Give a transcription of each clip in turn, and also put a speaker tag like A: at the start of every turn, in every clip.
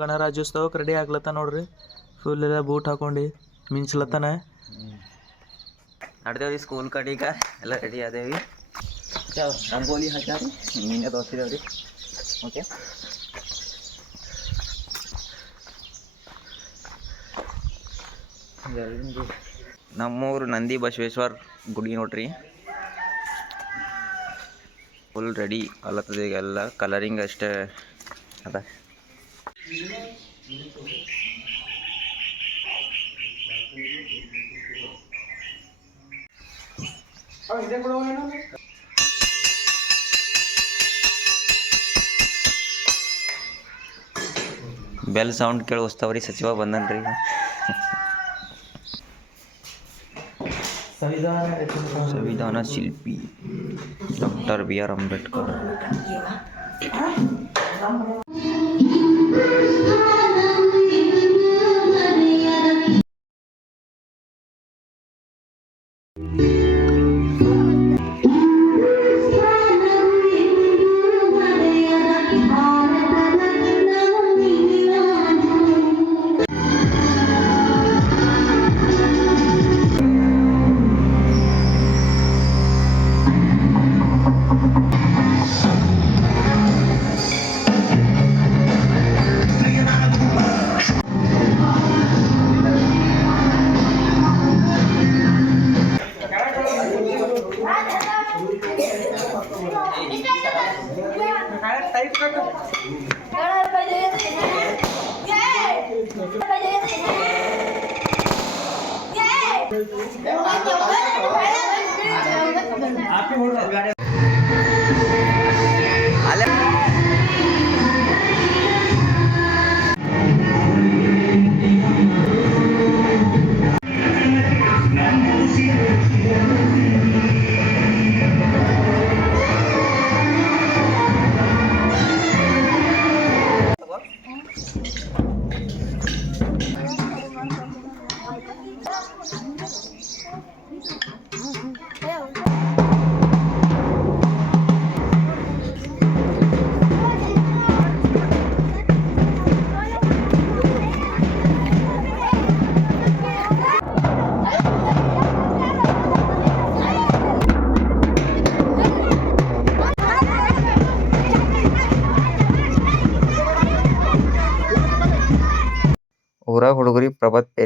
A: ಗಣರಾಜ್ಯೋತ್ಸವಕ್ಕೆ ready ಆಗ್ಲತ್ತ ನೋಡ್ರಿ. Full ಎಲ್ಲ boot ಹಾಕೊಂಡು, ಮಿಂಚ್ಲತ್ತಾನ.
B: ನಡ್ದೇವ್ರಿ ಸ್ಕೂಲ್ ಕಡೀಗ ಎಲ್ಲ ರೆಡಿ ಆದೇವಿ ರಂಗೋಲಿ ಹಾಕ್ಯಾರ, ನಿನ್ನೆ ತೋರಿಸಿದೇವ್ರಿ. ಓಕೆ ನಮ್ಮೂರು ನಂದಿ ಬಸವೇಶ್ವರ್ ಗುಡಿ ನೋಡ್ರಿ. ಫುಲ್ ರೆಡಿ ಅಲ್ಲತ್ತದ ಈಗ ಎಲ್ಲ ಕಲರಿಂಗ್ ಅಷ್ಟೇ ಅದ. ಬೆಲ್ ಸೌಂಡ್ ಕೇಳಿ ಹೊಸ್ತವ್ರಿ ಸಚಿವ ಬಂದನ್ರಿ ಸಂವಿಧಾನ ಶಿಲ್ಪಿ ಡಾಕ್ಟರ್ ಬಿ ಆರ್ ಅಂಬೇಡ್ಕರ್ ಅಲ್ಲೇ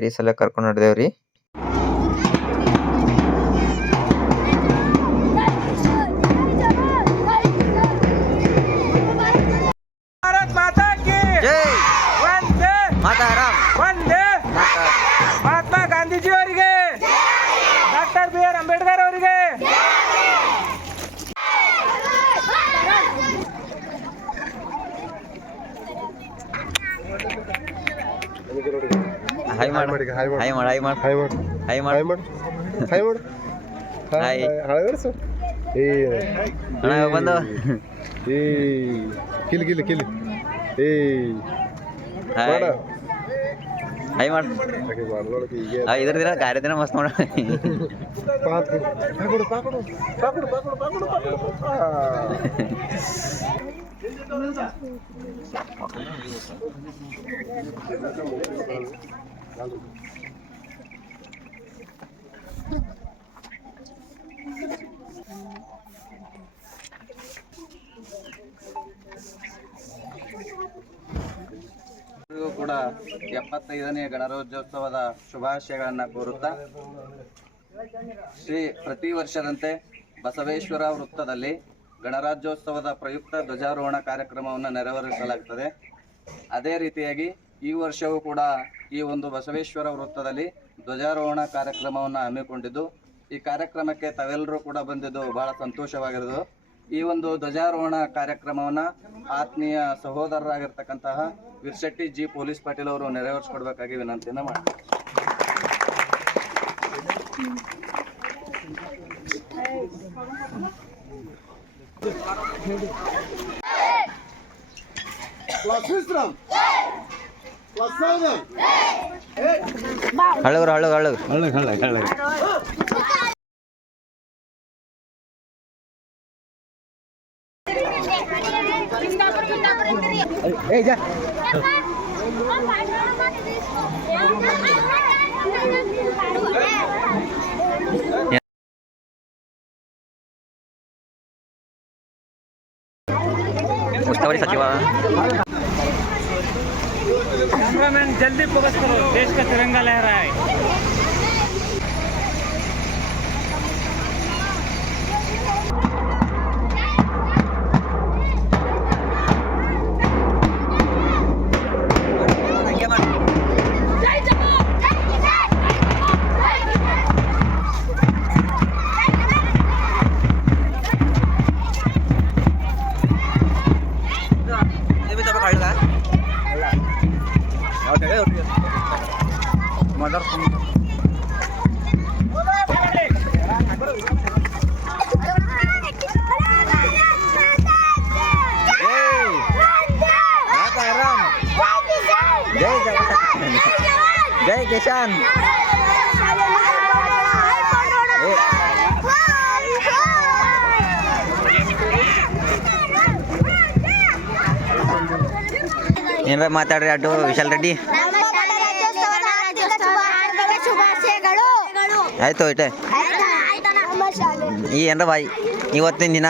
B: ಪ್ರಭಾತ್ ಸಲ ಕರ್ಕೊಂಡು ನಡೆದೇವ್ರಿ
A: ಭಾರತ್ ಮಾತಾ ಕಿ
B: ಜೈ!
A: ವಂದೇ
B: ಮಾತಾರಾಮ್
A: ವಂದೇ ಮಹಾತ್ಮ ಗಾಂಧೀಜಿ ಅವರಿಗೆ ಡಾಕ್ಟರ್ ಬಿ ಆರ್ ಅಂಬೇಡ್ಕರ್ ಅವರಿಗೆ.
B: ಹಾಯ್ ಮಾಡ. ಹಾಯ್ ಮಾಡ. ಹಾಯ್ ಮಾಡ
C: ಹಾಯ್ ಮಾಡು.
B: ಹಾಯ್ ಮಾಡ.
C: ಹಾಯ್ ಮಾಡು. ಹಾಯ್ ಮಾಡು. ಏ.
B: ಅಣ್ಣ ಬಂದು.
C: ಏ. Kill kill kill. ಏ.
B: ಹಾಯ್
C: ಹೈ
B: ಹಾಯ್ ಮಾಡ. ಇದ್ರ ದಿನ ಕಾರ್ಯ ದಿನ ಮಸ್ತ್ ಮಾಡ
C: ಪಾತ್ ಕೊಡು
D: ಕೂಡ ಎಪ್ಪತ್ತೈದನೇ ಗಣರಾಜ್ಯೋತ್ಸವದ ಶುಭಾಶಯಗಳನ್ನು ಕೋರುತ್ತಾ, ಶ್ರೀ ಪ್ರತಿ ವರ್ಷದಂತೆ ಬಸವೇಶ್ವರ ವೃತ್ತದಲ್ಲಿ ಗಣರಾಜ್ಯೋತ್ಸವದ ಪ್ರಯುಕ್ತ ಧ್ವಜಾರೋಹಣ ಕಾರ್ಯಕ್ರಮವನ್ನು ನೆರವೇರಿಸಲಾಗುತ್ತದೆ ಅದೇ ರೀತಿಯಾಗಿ ಈ ವರ್ಷವೂ ಕೂಡ ಈ ಒಂದು ಬಸವೇಶ್ವರ ವೃತ್ತದಲ್ಲಿ ಧ್ವಜಾರೋಹಣ ಕಾರ್ಯಕ್ರಮವನ್ನು ಹಮ್ಮಿಕೊಂಡಿದ್ದು, ಈ ಕಾರ್ಯಕ್ರಮಕ್ಕೆ ತಾವೆಲ್ಲರೂ ಕೂಡ ಬಂದಿದ್ದು ಬಹಳ ಸಂತೋಷವಾಗಿರೋದು ಈ ಒಂದು ಧ್ವಜಾರೋಹಣ ಕಾರ್ಯಕ್ರಮವನ್ನು ಆತ್ಮೀಯ ಸಹೋದರರಾಗಿರ್ತಕ್ಕಂತಹ ವಿರ್ಶೆಟ್ಟಿ ಜಿ ಪೊಲೀಸ್ ಪಾಟೀಲ್ ಅವರು ನೆರವೇರಿಸ್ಕೊಡ್ಬೇಕಾಗಿ ವಿನಂತಿಯನ್ನ ಮಾಡ್ತೀನಿ
B: ಹಳ್ಳಗ್ರು ಹಳ್ಳಗ್ ಹಳ್ಳಗ್ ಉಸ್ತುವಾರಿ ಸಚಿವ
A: कैमरामैन जल्दी फोकस करो देश का तिरंगा लहरा है
B: ಏನ್ರ ಮಾತಾಡ್ರಿ ಅಡ್ಡು ವಿಶಾಲ್ ರೆಡ್ಡಿ?
E: ಶುಭಾಶಯಗಳು.
B: ಆಯ್ತು ಇಟ್ಟೆ ಈ ಏನ್ರ ಬಾಯಿ ಇವತ್ತಿನ ದಿನ?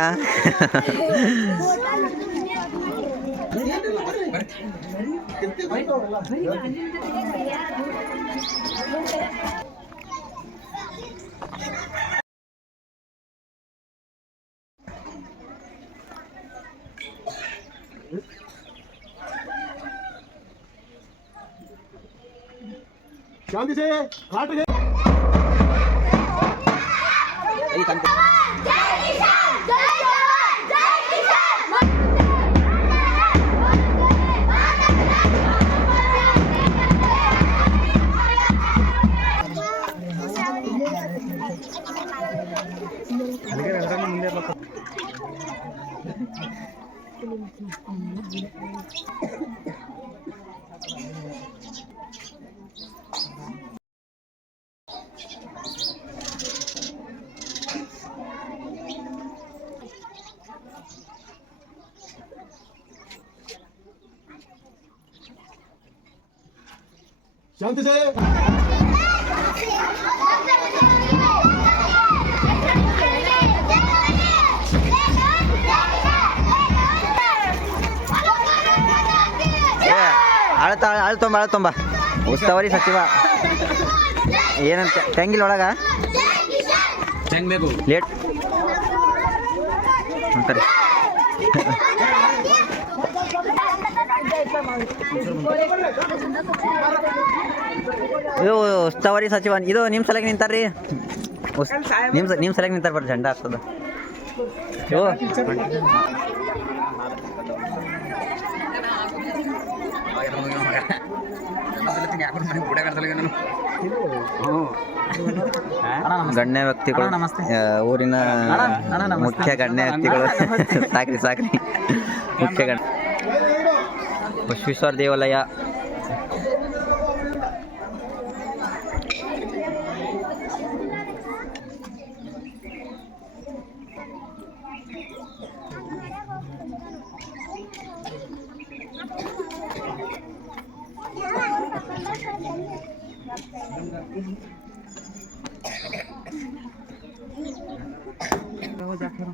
C: शांति से काट ಶಾಂತಿ से
B: ಏ ಅಳ್ತ ಅಳ್ತೊಂಬ ಅಳ್ತೊಂಬ ಉಸ್ತವರಿ ಸಚಿವ ಏನಂತ ತೆಂಗಿಲ್ ಒಳಗ ಲೇಟ್ ಅಂತಾರೆ ಇದು ಉಸ್ತುವಾರಿ ಸಚಿವ. ಇದು ನಿಮ್ಮ ಸಲಕ್ಕೆ ನಿಂತಾರ್ರಿ. ನಿಮ್ಮ ನಿಮ್ಮ ಸಲಗೆ ನಿಂತಾರ ಬರ್ರಿ ಜೆಂಡಾ ಆಗ್ತದ ಗಣ್ಯ ವ್ಯಕ್ತಿಗಳು ಊರಿನ ಮುಖ್ಯ ಗಣ್ಯ ವ್ಯಕ್ತಿಗಳು. ಸಾಕ್ರಿ ಸಾಕ್ರಿ. ಮುಖ್ಯ ಗಣ್ಯ. ಬಸವೇಶ್ವರ ದೇವಾಲಯ. 来我家开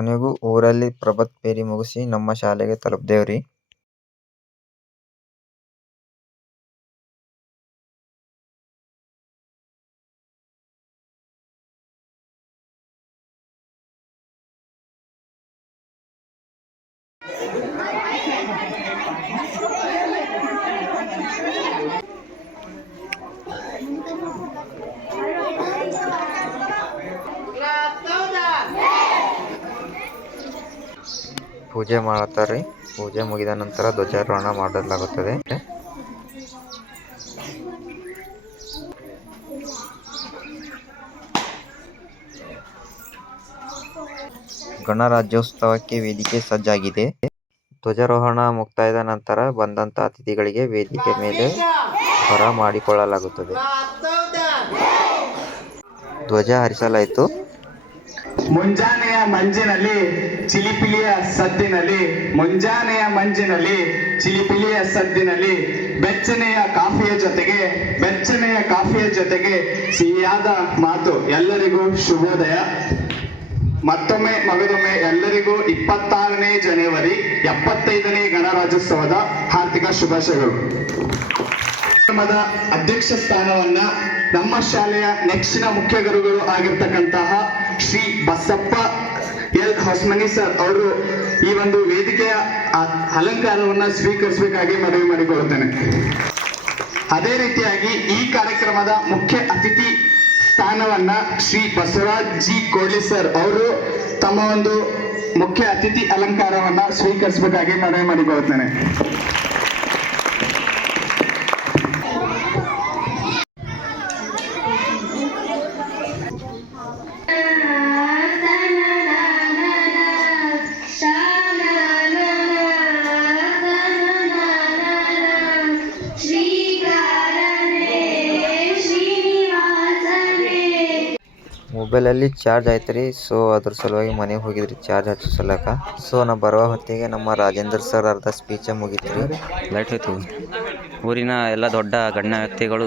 B: ಕೊನೆಗೂ ಊರಲ್ಲಿ ಪ್ರಭತ್ ಪೇರಿ ಮುಗಿಸಿ ನಮ್ಮ ಶಾಲೆಗೆ ತಲುಪ್ದೇವ್ರಿ. ಪೂಜೆ ಮಾಡತ್ತಾರ್ರಿ.
F: ಪೂಜೆ ಮುಗಿದ ನಂತರ ಧ್ವಜಾರೋಹಣ ಮಾಡಲಾಗುತ್ತದೆ. ಗಣರಾಜ್ಯೋತ್ಸವಕ್ಕೆ ವೇದಿಕೆ ಸಜ್ಜಾಗಿದೆ. ಧ್ವಜಾರೋಹಣ ಮುಕ್ತಾಯದ ನಂತರ ಬಂದಂತ ಅತಿಥಿಗಳಿಗೆ ವೇದಿಕೆ ಮೇಲೆ ಹೊರ ಮಾಡಿಕೊಳ್ಳಲಾಗುತ್ತದೆ. ಧ್ವಜ ಹಾರಿಸಲಾಯಿತು.
G: ಮುಂಜಾನೆಯ ಮಂಜಿನಲ್ಲಿ, ಚಿಲಿಪಿಲಿಯ ಸದ್ದಿನಲ್ಲಿ, ಮುಂಜಾನೆಯ ಮಂಜಿನಲ್ಲಿ, ಚಿಲಿಪಿಲಿಯ ಸದ್ದಿನಲ್ಲಿ, ಬೆಚ್ಚನೆಯ ಕಾಫಿಯ ಜೊತೆಗೆ, ಬೆಚ್ಚನೆಯ ಕಾಫಿಯ ಜೊತೆಗೆ ಸಿಹಿಯಾದ ಮಾತು. ಎಲ್ಲರಿಗೂ ಶುಭೋದಯ. ಮತ್ತೊಮ್ಮೆ ಮಗದೊಮ್ಮೆ ಎಲ್ಲರಿಗೂ ಇಪ್ಪತ್ತಾರನೇ ಜನವರಿ, ಎಪ್ಪತ್ತೈದನೇ ಗಣರಾಜ್ಯೋತ್ಸವದ ಹಾರ್ದಿಕ ಶುಭಾಶಯಗಳು. ಅಧ್ಯಕ್ಷ ಸ್ಥಾನವನ್ನ ನಮ್ಮ ಶಾಲೆಯ ನೆಚ್ಚಿನ ಮುಖ್ಯ ಗುರುಗಳು ಆಗಿರ್ತಕ್ಕಂತಹ ಶ್ರೀ ಬಸಪ್ಪ ಎಲ್ ಹೊಸಮನಿ ಸರ್ ಅವರು ಈ ಒಂದು ವೇದಿಕೆಯ ಅಲಂಕಾರವನ್ನ ಸ್ವೀಕರಿಸಬೇಕಾಗಿ ಮನವಿ ಮಾಡಿಕೊಳ್ಳುತ್ತೇನೆ. ಅದೇ ರೀತಿಯಾಗಿ ಈ ಕಾರ್ಯಕ್ರಮದ ಮುಖ್ಯ ಅತಿಥಿ ಸ್ಥಾನವನ್ನ ಶ್ರೀ ಬಸವರಾಜ್ ಜಿ ಕೋಳಿ ಸರ್ ಅವರು ತಮ್ಮ ಒಂದು ಮುಖ್ಯ ಅತಿಥಿ ಅಲಂಕಾರವನ್ನ ಸ್ವೀಕರಿಸಬೇಕಾಗಿ ಮನವಿ ಮಾಡಿಕೊಳ್ಳುತ್ತೇನೆ.
F: ಮೊಬೈಲಲ್ಲಿ ಚಾರ್ಜ್ ಆಯ್ತು ಸೊ ಅದ್ರ ಸಲುವಾಗಿ ಮನೆಗೆ ಹೋಗಿದ್ರಿ ಚಾರ್ಜ್ ಹಚ್ಚಿಸಲಕ ಸೊ ನಾ ಬರುವ ಹೊತ್ತಿಗೆ ನಮ್ಮ ರಾಜೇಂದ್ರ ಸರ್ ಅರ್ಧ ಸ್ಪೀಚ ಮುಗಿತ್ರಿ. ಲೈಟ್ ಹೋಯ್ತು ಊರಿನ ಎಲ್ಲ ದೊಡ್ಡ ಗಣ್ಯ ವ್ಯಕ್ತಿಗಳು.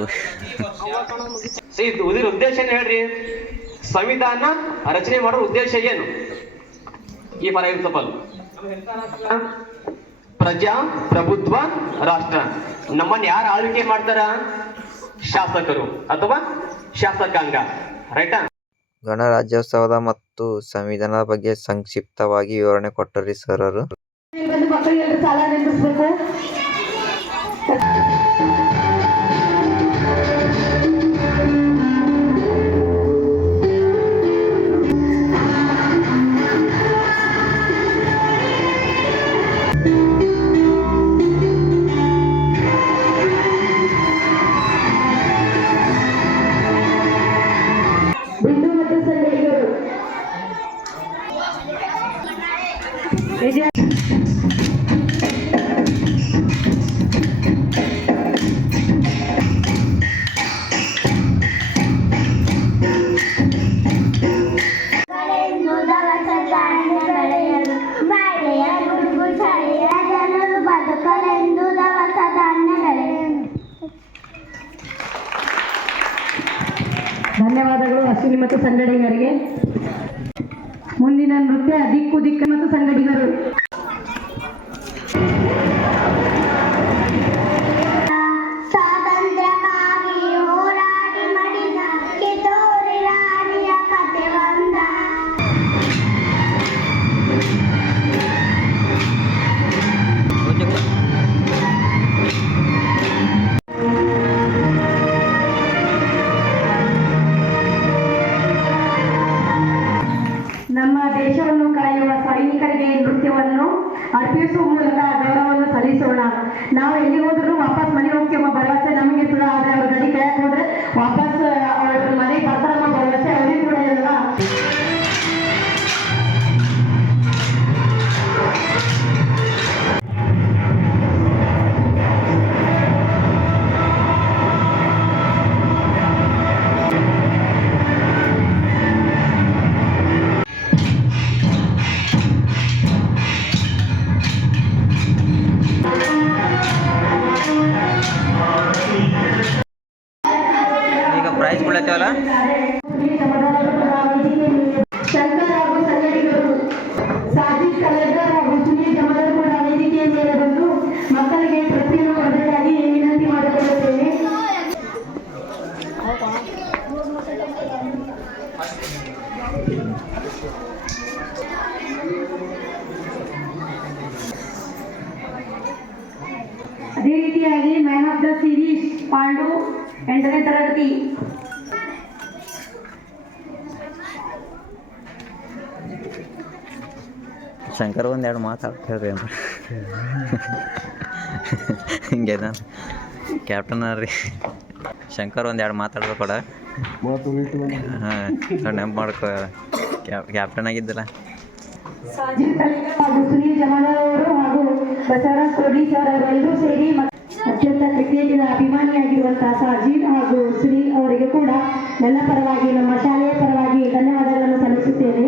H: ಇದ್ರ ಉದ್ದೇಶ ಏನ್ ಹೇಳ್ರಿ? ಸಂವಿಧಾನ ರಚನೆ ಮಾಡೋ ಉದ್ದೇಶ ಏನು? ಈ ಎಕ್ಸಾಂಪಲ್ ಪ್ರಜಾ ಪ್ರಭುತ್ವ ರಾಷ್ಟ್ರ. ನಮ್ಮನ್ನ ಯಾರು ಆಳ್ವಿಕೆ ಮಾಡ್ತಾರ? ಶಾಸಕರು ಅಥವಾ ಶಾಸಕಾಂಗ. ರೈಟಾ
F: ಗಣರಾಜ್ಯೋತ್ಸವದ ಮತ್ತು ಸಂವಿಧಾನದ ಬಗ್ಗೆ ಸಂಕ್ಷಿಪ್ತವಾಗಿ ವಿವರಣೆ ಕೊಟ್ಟರಿ ಸರ್
I: ಅಶ್ವಿನಿ ಮತ್ತು ಸಂಗಡಿಗರಿಗೆ. ಮುಂದಿನ ನೃತ್ಯ ದಿಕ್ಕು ದಿಕ್ಕ ಮತ್ತು ಸಂಗಡಿಗರು. ನೃತ್ಯವನ್ನು ಅರ್ಪಿಸುವ ಮೂಲಕ ಗೌರವವನ್ನು ಸಲ್ಲಿಸೋಣ. ನಾವು ಎಲ್ಲಿ ಹೋದ್ರು ವಾಪಸ್ ಮನೆ ಹೋಗ್ತೀವಿ ಭರವಸೆ
F: ಒಂದೆರಡು ಮಾತಾಡ್ತಾ ಹೇಳ್ರಿ ಅಂದ್ರೆ
B: ಹಿಂಗೆ ಕ್ಯಾಪ್ಟನ್ ರೀ ಶಂಕರ್ ಒಂದೆರಡು ಎರಡು ಕೂಡ. ಕೊಡ ಹಾಂ ನೆನಪು ಮಾಡ್ಕೋ. ಕ್ಯಾಪ್ಟನ್ ಆಗಿದ್ದಲ್ಲ.
I: ಸಾಜಿದ್ ಹಾಗೂ ಸುನೀಲ್ ಜಮಾದಾರ್ ಅವರು ಹಾಗೂ ಬಸವರಾಜ್ ಕೊಡ್ಲಿ ಸರ್ ಅವರೆಲ್ಲರೂ ಸೇರಿ ಅತ್ಯಂತ ಕ್ರಿಕೆಟಿನ ಅಭಿಮಾನಿಯಾಗಿರುವಂತಹ ಸಾಜೀದ್ ಹಾಗೂ ಸುನೀಲ್ ಅವರಿಗೆ ಕೂಡ ನನ್ನ ಪರವಾಗಿ ನಮ್ಮ ಶಾಲೆಯ ಪರವಾಗಿ ಧನ್ಯವಾದಗಳನ್ನು ಸಲ್ಲಿಸುತ್ತೇನೆ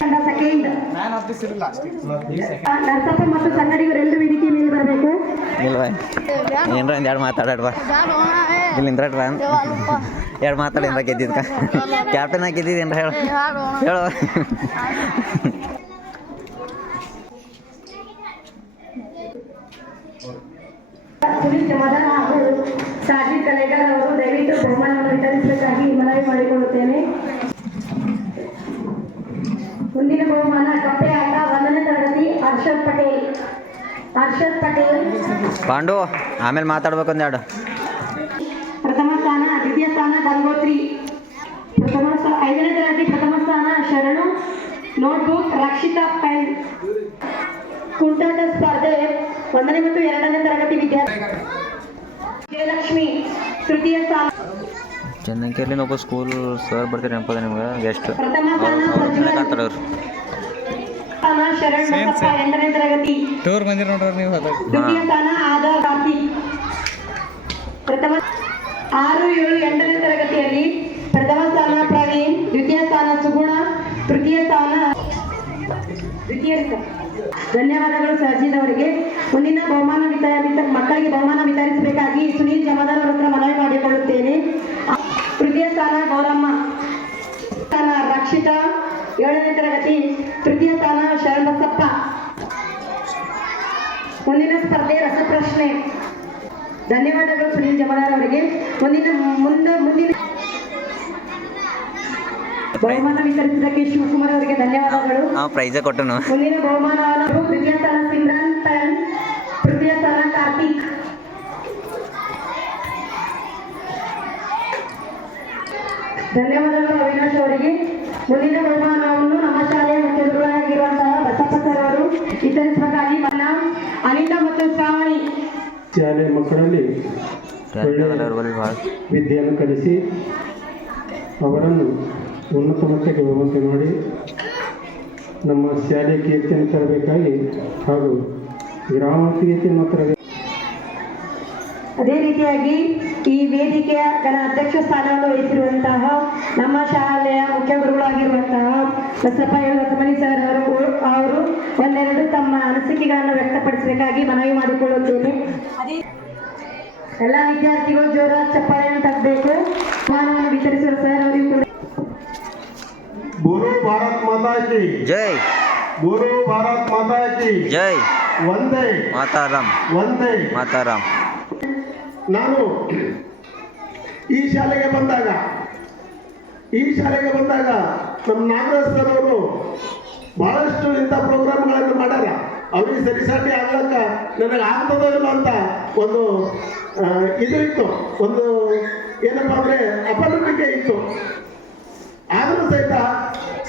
I: ತಂಡ ಸೆಕೆಂಡ್ ನರಸಪ್ಪ ಮತ್ತು ಕನ್ನಡಿಗರೆಲ್ಲರೂ ವೇದಿಕೆ ಮೇಲೆ ಬರಬೇಕು.
B: ಇಲ್ವಾ? ಏನರ ಒಂದು ಎರಡು ಇಲ್ಲಿ ನಿಂದ್ರಟ್ರ ಎರಡು ಮಾತಾಡಿ ಏನ್ರ ಗೆದ್ದಿದ್ಕ. ಕ್ಯಾಪ್ಟನ್ ಆಗಿ ಗೆದ್ದಿದ್ದು ಏನ್ರ ಹೇಳು. ಹೇಳು.
I: ಸುನೀಲ್ ಜಮಾದಾರ್ ಹಾಗೂ ಸಾಜಿದ್ ಕಲೇಗರ್ ಅವರು ದಯವಿಟ್ಟು ಬಹುಮಾನವನ್ನು ವಿತರಿಸಬೇಕಾಗಿ ಮನವಿ ಮಾಡಿಕೊಳ್ಳುತ್ತೇನೆ. ಮುಂದಿನ ಬಹುಮಾನ ಕಪ್ಪೆ ಆಟ ಒಂದನೇ ತರಗತಿ ಹರ್ಷದ್ ಪಟೇಲ್. ಹರ್ಷದ್ ಪಟೇಲ್.
B: ಪಾಂಡು ಆಮೇಲೆ ಮಾತಾಡ್ಬೇಕು ಒಂದೆರಡು
I: ಪ್ರಥಮ ಸ್ಥಾನ ದ್ವಿತೀಯ ಸ್ಥಾನ ಗಂಗೋತ್ರಿ. ಪ್ರಥಮ ಐದನೇ ತರಗತಿ ಪ್ರಥಮ ಸ್ಥಾನ ಶರಣು ನೋಟ್ಬುಕ್ ರಕ್ಷಿತಾ ಪೆನ್. ಕುಂಟಾಟ ಸ್ಪರ್ಧೆ ಒಂದನೇ ಮತ್ತು ಎರಡನೇ ತರಗತಿ ವಿದ್ಯಾರ್ಥಿ. ವಿಜಯಲಕ್ಷ್ಮಿ ತೃತೀಯ ಸ್ಥಾನ.
B: ಚೆನ್ನಂಕೇರ್ಲಿಂದ ಒಬ್ಬ ಸ್ಕೂಲ್ ಸರ್ ಬರ್ತೀರಿ ನೆನಪದ ನಿಮ್ಗೆ ಗೆಸ್ಟ್
I: ಪ್ರಥಮ ಸ್ಥಾನ ಪ್ರಜ್ವಲ್
B: ಕಾಣ್ತಾರವ್ರು
I: ಸ್ಥಾನ ಶರಣ್ ಬಸಪ್ಪ ಎಂಟನೇ ತರಗತಿ.
A: ಟೂರ್ ಬಂದಿರ ನೋಡ್ರಿ ನೀವು
I: ಪ್ರಥಮ ಆರು ಏಳು ಎಂಟನೇ ತರಗತಿಯಲ್ಲಿ ಪ್ರಥಮ ಸ್ಥಾನ ಪ್ರವೀಣ್ ದ್ವಿತೀಯ ಸ್ಥಾನ ಸುಗುಣ ತೃತೀಯ ಸ್ಥಾನ ದ್ವಿತೀಯ ಸ್ಥಾನ ಧನ್ಯವಾದಗಳು ಸರ್ಜಿತ್ ಅವರಿಗೆ. ಮುಂದಿನ ಬಹುಮಾನ ವಿತರಿಸ ಮಕ್ಕಳಿಗೆ ಬಹುಮಾನ ವಿತರಿಸಬೇಕಾಗಿ ಸುನೀಲ್ ಜಮಾದಾರ್ ಅವರ ಹತ್ರ ಮನವಿ ಮಾಡಿಕೊಳ್ಳುತ್ತೇನೆ. ತೃತೀಯ ಸ್ಥಾನ ಗೌರಮ್ಮ. ಸ್ಥಾನ ರಕ್ಷಿತಾ. ಏಳನೇ ತರಗತಿ. ತೃತೀಯ ಸ್ಥಾನ ಶರಣಬಸಪ್ಪ. ಮುಂದಿನ ಸ್ಪರ್ಧೆ ರಸಪ್ರಶ್ನೆ. ಧನ್ಯವಾದಗಳು ಸುನೀಲ್ ಜಮಾದಾರ್ ಅವರಿಗೆ. ಮುಂದಿನ, ಮುಂದೆ, ಮುಂದಿನ ಬಹುಮಾನ ವಿತರಿಸಿದ್ದಕ್ಕೆ ಶಿವಕುಮಾರ್ ಅವರಿಗೆ ಧನ್ಯವಾದಗಳು.
B: ನಾವು ಪ್ರೈಸ್ ಕೊಟ್ಟನು.
I: ಮುಂದಿನ ಬಹುಮಾನವನ್ನು ತೃತೀಯ ಸ್ಥಾನ ಸಿಮ್ರಾನ್ ಪೆನ್ ತೃತೀಯ ಸ್ಥಾನ ಕಾರ್ತಿಕ್. ಧನ್ಯವಾದಗಳು ಅವಿನಾಶ್ ಅವರಿಗೆ. ಮುಂದಿನ ಬಹುಮಾನವನ್ನು ನಮ್ಮ ಶಾಲೆಯ ಮುಖ್ಯಗುರುಗಳಾಗಿರುವಂತಹ ಬಸಪ್ಪ ಸರ್ ಅವರು ವಿತರಿಸಬೇಕಾಗಿ ಮನ್ನ ಅನಿತಾ ಮತ್ತು ಶ್ರಾವಣಿ.
C: ಶಾಲೆ ಮಕ್ಕಳಲ್ಲಿ ವಿದ್ಯೆಯನ್ನು ಕಲಿಸಿ ಅವರನ್ನು ಉನ್ನತ ಮಟ್ಟಕ್ಕೆ ಹೋಗುವಂತೆ ಮಾಡಿ ನಮ್ಮ ಶಾಲೆಯ ಕೀರ್ತಿಯನ್ನು ತರಬೇಕಾಗಿ ಹಾಗೂ ಗ್ರಾಮಾಂತರಿಯನ್ನು ತರಬೇಕು
I: ಅದೇ ರೀತಿಯಾಗಿ ಈ ವೇದಿಕೆಯ ಗಣ ಅಧ್ಯಕ್ಷ ಸ್ಥಾನವನ್ನು ವಹಿಸಿರುವಂತಹ ನಮ್ಮ ಶಾಲೆಯ ಮುಖ್ಯ ಗುರುಗಳಾಗಿರುವಂತಹ ಬಸಪ್ಪ ಹೇಳಿ ಸರ್ ಅವರು ಅವರು ಒಂದೆರಡು ತಮ್ಮ ಅನಿಸಿಕೆಗಳನ್ನು ವ್ಯಕ್ತಪಡಿಸಬೇಕಾಗಿ ಮನವಿ ಮಾಡಿಕೊಳ್ಳುತ್ತೇನೆ. ಅದೇ ಎಲ್ಲ ವಿದ್ಯಾರ್ಥಿಗಳು ಜೋರ ಚಪ್ಪಾಳೆಯನ್ನು ತಗ್ಬೇಕು. ವಿತರಿಸುವ ಸರ್ ಅವರಿಗೂ
C: ಗುರು ಭಾರತ್ ಮಾತಾ ಕಿ.
B: ಜೈ.
C: ಗುರು ಭಾರತ್ ಮಾತಾ ಕಿ.
B: ಜೈ.
C: ವಂದೇ.
B: ಮಾತಾರಾಮ್
C: ವಂದೇ.
B: ಮಾತಾರಾಮ್
C: ನಾನು ಈ ಶಾಲೆಗೆ ಬಂದಾಗ ಈ ಶಾಲೆಗೆ ಬಂದಾಗ ನಮ್ಮ ನಾಗರಾಜ್ ಸರ್ ಅವರು ಬಹಳಷ್ಟು ಇಂಥ ಪ್ರೋಗ್ರಾಮ್ಗಳನ್ನು ಮಾಡ್ಯಾರ. ಅವ್ರಿಗೆ ಸರಿಸಾಟಿ ಆಗ್ಲಕ್ಕ ನನಗೆ ಆಗ್ತದೋ ಇಲ್ಲ ಅಂತ ಒಂದು ಇದು ಇತ್ತು. ಒಂದು ಏನಪ್ಪ ಅಂದರೆ ಅಪನಂಬಿಕೆ ಇತ್ತು. ಆದರೂ ಸಹಿತ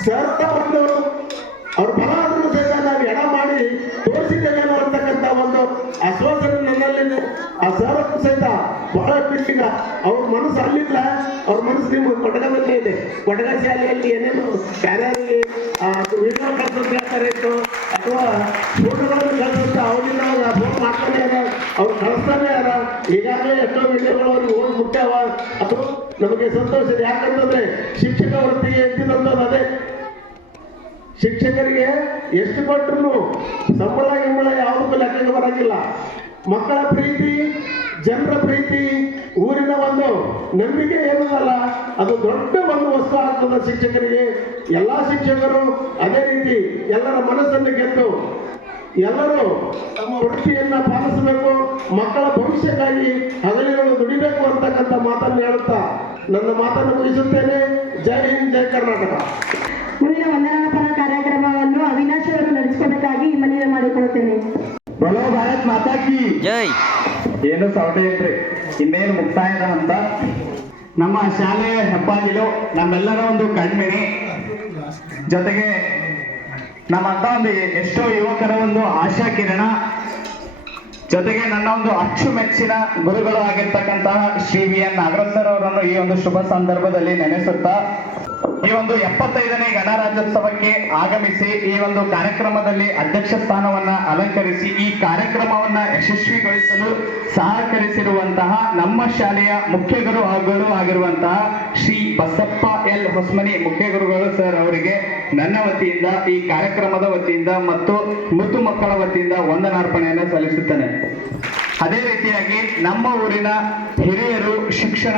C: ಸೇರ್ತಾ ಒಂದು, ಅವ್ರ ಫಲ ಆದರೂ ಸಹಿತ ನಾವು ಎಡ ಮಾಡಿ ತೋರಿಸಿದ್ದೇವೇನೋ ಅಂತಕ್ಕಂಥ ಒಂದು ಆಶ್ವಾಸನೆ ನನ್ನಲ್ಲಿ ಆ ಸರ್ ಸಹಿತ ಬಹಳ ಬಿಟ್ಟಿಲ್ಲ ಅವ್ರ ಮನಸ್ಸು ಅಲ್ಲಿಲ್ಲ, ಅವ್ರ ಮನಸ್ಸು ನಿಮ್ಮ ಕೊಡಗದಲ್ಲೇ ಇದೆ. ಕೊಡಗ ಶಾಲೆಯಲ್ಲಿ ಏನೇನು ಯಾರ್ಯಾರಿಗೆ ವಿಡಿಯೋ ಕಳ್ಸೋದು ಹೇಳ್ತಾರೆ ಇತ್ತು, ಅಥವಾ ಫೋಟೋಗಳನ್ನು ಕಳ್ಸೋದು ಅವರಿಂದ ಫೋನ್ ಮಾಡ್ತಾನೆ ಅದ ಅವ್ರು ಕಳಿಸ್ತಾನೆ ಅದ ಈಗಾಗಲೇ ಎಷ್ಟೋ ವಿಡಿಯೋಗಳು ನಮಗೆ ಸಂತೋಷ ಇದೆ. ಯಾಕಂತಂದ್ರೆ ಶಿಕ್ಷಕ ವೃತ್ತಿಗೆ ಎತ್ತಿದಂಥದ್ದು ಅದೇ. ಶಿಕ್ಷಕರಿಗೆ ಎಷ್ಟು ಕೊಟ್ಟರು ಸಂಬಳ ಗಿಂಬಳ ಯಾವುದಕ್ಕೂ ಲೆಕ್ಕಕ್ಕೆ ಬರಂಗಿಲ್ಲ. ಮಕ್ಕಳ ಪ್ರೀತಿ, ಜನರ ಪ್ರೀತಿ, ಊರಿನ ಒಂದು ನಂಬಿಕೆ ಏನದಲ್ಲ ಅದು ದೊಡ್ಡ ಒಂದು ವಸ್ತು ಆಗ್ತದೆ ಶಿಕ್ಷಕರಿಗೆ. ಎಲ್ಲ ಶಿಕ್ಷಕರು ಅದೇ ರೀತಿ ಎಲ್ಲರ ಮನಸ್ಸನ್ನು ಗೆದ್ದು ಎಲ್ಲರೂ ತಮ್ಮ ವೃತ್ತಿಯನ್ನ ಪಾಲಿಸಬೇಕು, ಮಕ್ಕಳ ಭವಿಷ್ಯಕ್ಕಾಗಿ ಹಗಲಿರುಳು ದುಡಿಬೇಕು ಅಂತಕ್ಕಂಥ ಮಾತನ್ನು ಹೇಳುತ್ತಾ ನನ್ನ ಮಾತನ್ನು ಮುಗಿಸುತ್ತೇನೆ. ಜೈ ಹಿಂದ್ ಜೈ ಕರ್ನಾಟಕ.
I: ಮುಂದಿನ ವಂದನಾಪನ ಕಾರ್ಯಕ್ರಮವನ್ನು ಅವಿನಾಶ್ ಅವರು ನಡೆಸಿಕೊಡಬೇಕಾಗಿ ಮನವಿ ಮಾಡಿಕೊಳ್ಳುತ್ತೇನೆ.
G: ಬಲೋ ಭಾರತ್ ಮಾತಾ ಕಿ.
B: ಜೈ.
G: ಏನು ಸೌದೆ ಇಲ್ರಿ? ಇನ್ನೇನು ಮುಕ್ತಾಯದ ಅಂತ? ನಮ್ಮ ಶಾಲೆಯ ಹೆಬ್ಬಾಗಿಲು ನಮ್ಮೆಲ್ಲರ ಒಂದು ಕಣ್ಮಣಿ ಜೊತೆಗೆ ನಮ್ಮಂತ ಒಂದು ಎಷ್ಟೋ ಯುವಕರ ಒಂದು ಆಶಾ ಕಿರಣ. ಜೊತೆಗೆ ನನ್ನ ಒಂದು ಅಚ್ಚುಮೆಚ್ಚಿನ ಗುರುಗಳು ಆಗಿರ್ತಕ್ಕಂತಹ Shri V N Nagaraj sir ಅವರನ್ನು ಈ ಒಂದು ಶುಭ ಸಂದರ್ಭದಲ್ಲಿ ನೆನೆಸುತ್ತಾ ಈ ಒಂದು ಎಪ್ಪತ್ತೈದನೇ ಗಣರಾಜ್ಯೋತ್ಸವಕ್ಕೆ ಆಗಮಿಸಿ ಈ ಒಂದು ಕಾರ್ಯಕ್ರಮದಲ್ಲಿ ಅಧ್ಯಕ್ಷ ಸ್ಥಾನವನ್ನ ಅಲಂಕರಿಸಿ ಈ ಕಾರ್ಯಕ್ರಮವನ್ನ ಯಶಸ್ವಿಗೊಳಿಸಲು ಸಹಕರಿಸಿರುವಂತಹ ನಮ್ಮ ಶಾಲೆಯ ಮುಖ್ಯಗುರು ಹಾಗೂ ಆಗಿರುವಂತಹ ಶ್ರೀ ಬಸಪ್ಪ ಎಲ್ ಹೊಸ್ಮನಿ ಮುಖ್ಯ ಗುರುಗಳು ಸರ್ ಅವರಿಗೆ ನನ್ನ ವತಿಯಿಂದ, ಈ ಕಾರ್ಯಕ್ರಮದ ವತಿಯಿಂದ ಮತ್ತು ಮೃತು ಮಕ್ಕಳ ವತಿಯಿಂದ ವಂದನಾರ್ಪಣೆಯನ್ನು ಸಲ್ಲಿಸುತ್ತೇನೆ. ಅದೇ ರೀತಿಯಾಗಿ ನಮ್ಮ ಊರಿನ ಹಿರಿಯರು, ಶಿಕ್ಷಣ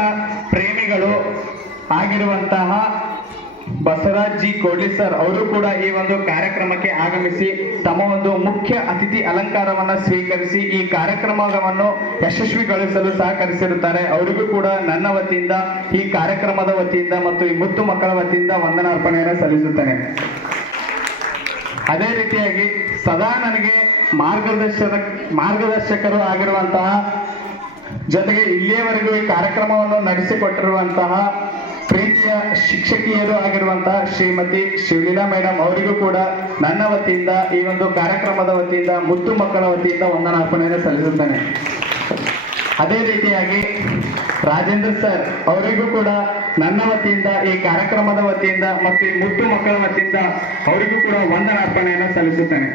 G: ಪ್ರೇಮಿಗಳು ಆಗಿರುವಂತಹ ಬಸವರಾಜ್ ಜಿ ಕೋಡ್ಲಿ ಸರ್ ಅವರು ಕೂಡ ಈ ಒಂದು ಕಾರ್ಯಕ್ರಮಕ್ಕೆ ಆಗಮಿಸಿ ತಮ್ಮ ಒಂದು ಮುಖ್ಯ ಅತಿಥಿ ಅಲಂಕಾರವನ್ನ ಸ್ವೀಕರಿಸಿ ಈ ಕಾರ್ಯಕ್ರಮವನ್ನು ಯಶಸ್ವಿಗೊಳಿಸಲು ಸಹಕರಿಸಿರುತ್ತಾರೆ. ಅವರಿಗೂ ಕೂಡ ನನ್ನ ವತಿಯಿಂದ, ಈ ಕಾರ್ಯಕ್ರಮದ ವತಿಯಿಂದ ಮತ್ತು ಈ ಮುತ್ತು ಮಕ್ಕಳ ವತಿಯಿಂದ ವಂದನಾರ್ಪಣೆಯನ್ನು ಸಲ್ಲಿಸುತ್ತೇನೆ. ಅದೇ ರೀತಿಯಾಗಿ ಸದಾ ನನಗೆ ಮಾರ್ಗದರ್ಶಕ ಮಾರ್ಗದರ್ಶಕರು ಆಗಿರುವಂತಹ, ಜೊತೆಗೆ ಇಲ್ಲಿಯವರೆಗೂ ಈ ಕಾರ್ಯಕ್ರಮವನ್ನು ನಡೆಸಿಕೊಟ್ಟಿರುವಂತಹ ಪ್ರೀತಿಯ ಶಿಕ್ಷಕಿಯರು ಆಗಿರುವಂತಹ ಶ್ರೀಮತಿ ಶಿವಲೀಲಾ ಮೇಡಮ್ ಅವರಿಗೂ ಕೂಡ ನನ್ನ ವತಿಯಿಂದ ಈ ಒಂದು ಕಾರ್ಯಕ್ರಮದ ವತಿಯಿಂದ ಮುದ್ದು ಮಕ್ಕಳ ವತಿಯಿಂದ ವಂದನಾರ್ಪಣೆಯನ್ನು ಸಲ್ಲಿಸುತ್ತೇನೆ. ಅದೇ ರೀತಿಯಾಗಿ ರಾಜೇಂದ್ರ ಸರ್ ಅವರಿಗೂ ಕೂಡ ನನ್ನ ವತಿಯಿಂದ ಈ ಕಾರ್ಯಕ್ರಮದ ವತಿಯಿಂದ ಮತ್ತು ಮುದ್ದು ಮಕ್ಕಳ ವತಿಯಿಂದ ಅವರಿಗೂ ಕೂಡ ವಂದನಾರ್ಪಣೆಯನ್ನು ಸಲ್ಲಿಸುತ್ತೇನೆ.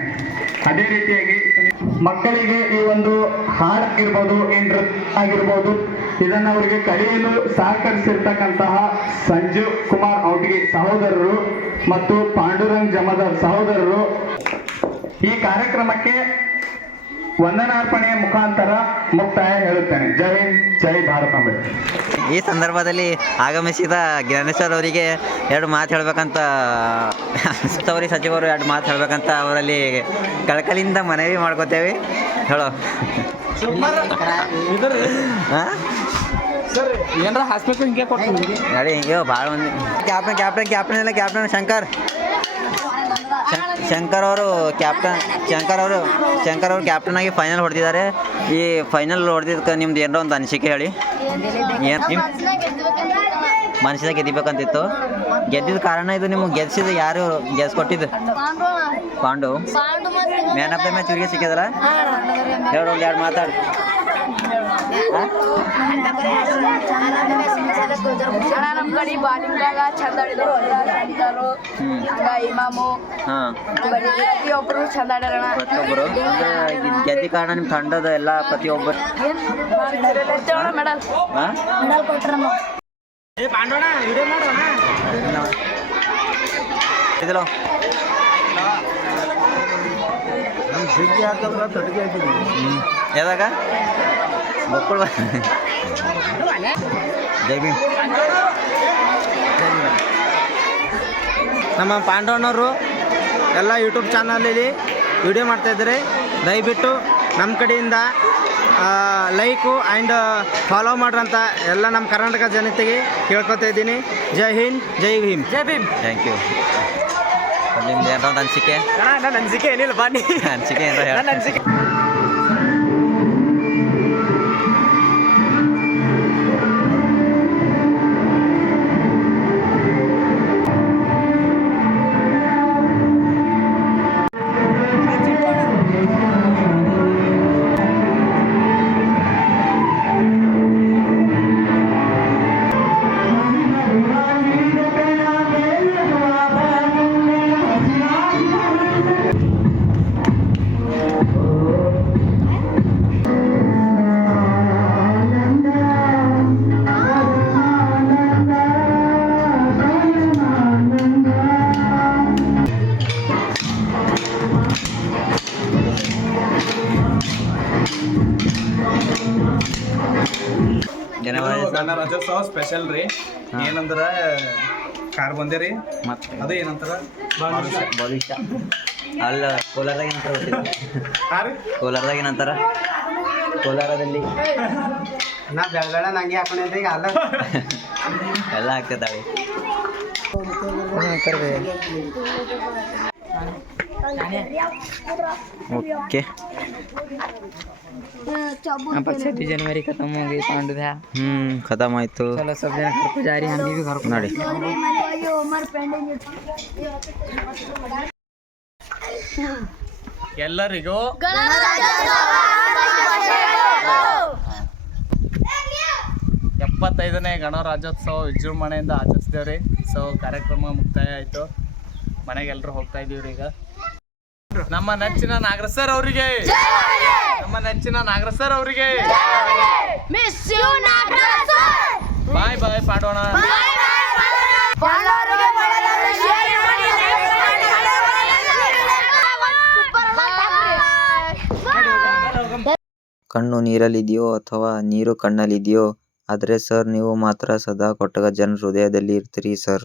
G: ಅದೇ ರೀತಿಯಾಗಿ ಮಕ್ಕಳಿಗೆ ಈ ಒಂದು ಹಾಡಾಗಿರ್ಬೋದು ಈ ನೃತ್ಯ ಆಗಿರ್ಬೋದು, ಇದನ್ನು ಅವರಿಗೆ ಕಲಿಯಲು ಸಹಕರಿಸಿರ್ತಕ್ಕಂತಹ ಸಂಜೀವ್ ಕುಮಾರ್ ಅವಟಿಗೆ ಸಹೋದರರು ಮತ್ತು ಪಾಂಡುರಂಗ್ ಜಮದರ್ ಸಹೋದರರು. ಈ ಕಾರ್ಯಕ್ರಮಕ್ಕೆ ವಂದನಾರ್ಪಣೆಯ ಮುಖಾಂತರ ಮುಕ್ತಾಯ ಹೇಳುತ್ತೇನೆ. ಜೈ ಹಿಂದ್ ಜೈ ಭಾರತಾಂಬೆ
B: ಈ ಸಂದರ್ಭದಲ್ಲಿ ಆಗಮಿಸಿದ ಜ್ಞಾನೇಶ್ವರ್ ಅವರಿಗೆ ಎರಡು ಮಾತು ಹೇಳ್ಬೇಕಂತ ಉಸ್ತುವಾರಿ ಸಚಿವರು ಎರಡು ಮಾತು ಹೇಳ್ಬೇಕಂತ ಅವರಲ್ಲಿ ಕಳಕಳಿಯಿಂದ ಮನವಿ ಮಾಡ್ಕೋತೇವೆ. ಹೇಳೋ. ಹಾಂ
A: ಸರ್ ಏನಾರ ಹಾಸ್ಪಿಟ್ಲ್ ಹಿಂಗೆ ಕೊಡ್ತೀನಿ
B: ನಡಿ ಹಿಂಗೆ ಭಾಳ ಮಂದಿ. ಕ್ಯಾಪ್ಟನ್ ಕ್ಯಾಪ್ಟನ್ ಕ್ಯಾಪ್ಟನ್ ಇಲ್ಲ ಕ್ಯಾಪ್ಟನ್ ಶಂಕರ್. ಶಂಕರ್ ಅವರು ಕ್ಯಾಪ್ಟನ್, ಶಂಕರ್ ಅವರು ಶಂಕರ್ ಅವರು ಕ್ಯಾಪ್ಟನ್ ಆಗಿ ಫೈನಲ್ ಹೊಡೆದಿದ್ದಾರೆ. ಈ ಫೈನಲ್ ಹೊಡೆದಿದ್ದಕ್ಕೆ ನಿಮ್ದು ಏನೋ ಒಂದು ಅನಿಸಿಕೆ ಹೇಳಿ. ಏನು ನಿಮ್ಮ ಮನಸ್ಸಿನಾಗ ಗೆದಿಬೇಕಂತಿತ್ತು ಗೆದ್ದಿದ ಕಾರಣ ಇದು ನಿಮ್ಗೆ ಗೆದ್ಸಿದ ಯಾರು ಗೆಸ್ ಕೊಟ್ಟಿದ್ದು Pandu. Man of the match ಇವರಿಗೆ ಸಿಕ್ಕಿದ್ರ ಹೇಳು, ಒಂದು ಎರಡು ಮಾತಾಡು.
J: ನಮ್ಮ ಕಡೆ ಬಾಲಿಂಗ್ದಾಗ ಚಂದ ಆಡಿದ್ರು ಆಡಿದಾರು ಹಂಗ ಇಮಾಮು
B: ಹಾಂ.
J: ಪ್ರತಿಯೊಬ್ರು ಚಂದ ಆಡ್ಯಾರಣ
B: ಪ್ರತಿಯೊಬ್ಬರು ಗೆದ್ದಿ ಕಾರಣ ನಿಮ್ ತಂಡದ ಎಲ್ಲ ಪ್ರತಿಯೊಬ್ಬರು
J: ಮೆಡಲ್. ಮೆಡಲ್ ಕೊಟ್ರಮ್ಮ
B: ಇದಿಲ್ಲ.
C: ನಮ್ಮ ಹಾಕಂದ್ರೆ ಹಾಕಿದ್ವಿ
B: ಯಾವಾಗ? ಮಕ್ಕಳು. ಜೈ ಭೀಮ್.
A: ನಮ್ಮ ಪಾಂಡವನವರು ಎಲ್ಲ ಯೂಟ್ಯೂಬ್ ಚಾನಲಲ್ಲಿ ವಿಡಿಯೋ ಮಾಡ್ತಾಯಿದ್ದಾರೆ ದಯವಿಟ್ಟು ನಮ್ಮ ಕಡೆಯಿಂದ ಲೈಕು ಆ್ಯಂಡ್ ಫಾಲೋ ಮಾಡ್ರಂತ ಎಲ್ಲ ನಮ್ಮ ಕರ್ನಾಟಕ ಜನತೆಗೆ ಕೇಳ್ಕೊತಾ ಇದ್ದೀನಿ. ಜೈ ಹಿಂದ್ ಜೈ ಭೀಮ್. ಜೈ ಭೀಮ್.
B: ಥ್ಯಾಂಕ್ ಯು ನಿಮ್ದು ಏನೋ ಒಂದು ಅನಿಸಿಕೆ
A: ನನ್ನ ಅನಿಸಿಕೆ ಏನಿಲ್ಲ ಬನ್ನಿ
B: ಅನಿಸಿಕೆ ಏನಾರ ಹೇಳಿ
A: ನನ್ನ
B: ಜನವರಿ
K: ಸ್ಪೆಷಲ್ ರೀ. ಏನಂದ್ರ ಕಾರ್ ಬಂದೆ ರೀ
B: ಮತ್ತೆ?
K: ಅದು ಏನಂತಾರ?
B: ಭವಿಷ್ಯ. ಅಲ್ಲ ಕೋಲಾರದಾಗ ಏನಂತಾರ ಕೋಲಾರದಾಗ ಏನಂತಾರ? ಕೋಲಾರದಲ್ಲಿ.
A: ನಾ ಬೆಳಬೇಡ ನಂಗೆ ಹಾಕೊಂಡಿದ್ದೆ ಈಗ ಅಲ್ಲ.
B: ಎಲ್ಲ ಆಗ್ತೈತಾಳೆ ओके छब्बीस
J: जनवरी खत्म हो गई
B: सांड खत्म हुई तो
J: चलो सब जन घर को हम भी घर ಎಲ್ಲರಿಗೂ ಎಪ್ಪತ್ತೈದನೇ ಗಣರಾಜ್ಯೋತ್ಸವ ವಿಜೃಂಭಣೆಯಿಂದ ಆಚರಿಸಿದೇವ್ರಿ. ಸೊ ಕಾರ್ಯಕ್ರಮ ಮುಕ್ತಾಯ ಆಯಿತು. ಮನೆಗೆ ಎಲ್ಲರೂ ಹೋಗ್ತಾ ಇದೀವ್ರಿ ಈಗ ನಮ್ಮ ನೆಚ್ಚಿನ ನಾಗರ ಸರ್ ಅವರಿಗೆ. ನಮ್ಮ ನೆಚ್ಚಿನ ನಾಗರ ಸರ್ ಅವರಿಗೆ.
L: Miss you Nagaraj sir
J: bye bye ಪಾಡೋಣ.
F: ಕಣ್ಣು ನೀರಲ್ಲಿದೆಯೋ ಅಥವಾ ನೀರು ಕಣ್ಣಲ್ಲಿದೆಯೋ ಆದರೆ ಸರ್ ನೀವು ಮಾತ್ರ ಸದಾ ಕೊಟ್ಟಗ ಜನರ ಹೃದಯದಲ್ಲಿ ಇರ್ತೀರಿ ಸರ್